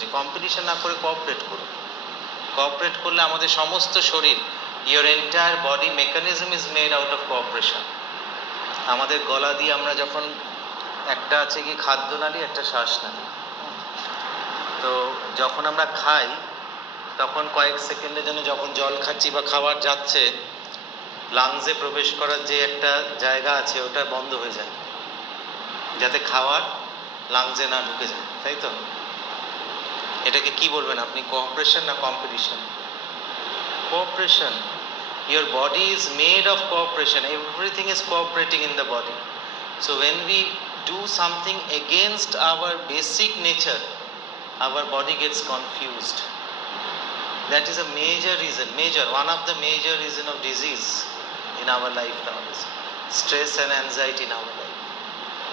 বলছি, কম্পিটিশন না করে কোঅপারেট করুন। কোঅপারেট করলে আমাদের সমস্ত শরীর, your entire body mechanism is made out of cooperation. আমাদের গলা দিয়ে আমরা যখন, একটা আছে কি খাদ্যনালী, একটা শ্বাসনালী। তো যখন আমরা খাই তখন কয়েক সেকেন্ডের জন্য যখন জল খাচ্ছি বা খাবার যাচ্ছে, লাংসে প্রবেশ করার যে একটা জায়গা আছে ওটা বন্ধ হয়ে যায়, যাতে খাবার লাংসে না ঢুকে যায়, তাই তো? এটাকে কি বলবেন আপনি, কোঅপারেশন না competition? Cooperation. Your body is made of cooperation. Everything is cooperating in the body. So when we do something against our basic nature, our body gets confused. That is a major reason, one of the major reason of disease in our life nowadays. Stress and anxiety in our life.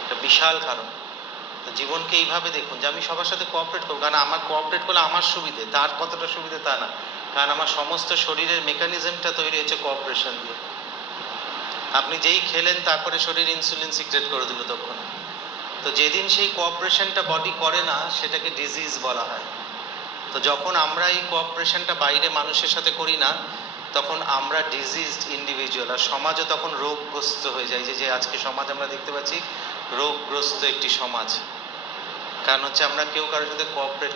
এটা বিশাল কারণ। তো জীবনকে এইভাবে দেখুন যে আমি সবার সাথে কোঅপারেট করবো, কারণ আমার কোঅপারেট করলে আমার সুবিধে, তার কতটা সুবিধে তা না, কারণ আমার সমস্ত শরীরের মেকানিজমটা তৈরি হয়েছে কোঅপারেশন দিয়ে। আপনি যেই খেলেন তারপরে শরীর ইনসুলিন সিক্রেট করে দিল তখন। তো যেদিন সেই কোঅপারেশনটা বডি করে না সেটাকে ডিজিজ বলা হয়। তো যখন আমরা এই কোঅপারেশনটা বাইরে মানুষের সাথে করি না, তখন আমরা ডিজিজড ইন্ডিভিজুয়াল, আর সমাজও তখন রোগগ্রস্ত হয়ে যায়। যে আজকে সমাজ আমরা দেখতে পাচ্ছি রোগগ্রস্ত একটি সমাজ, কারণ হচ্ছে আমরা কেউ কারোর সাথে কোঅপারেট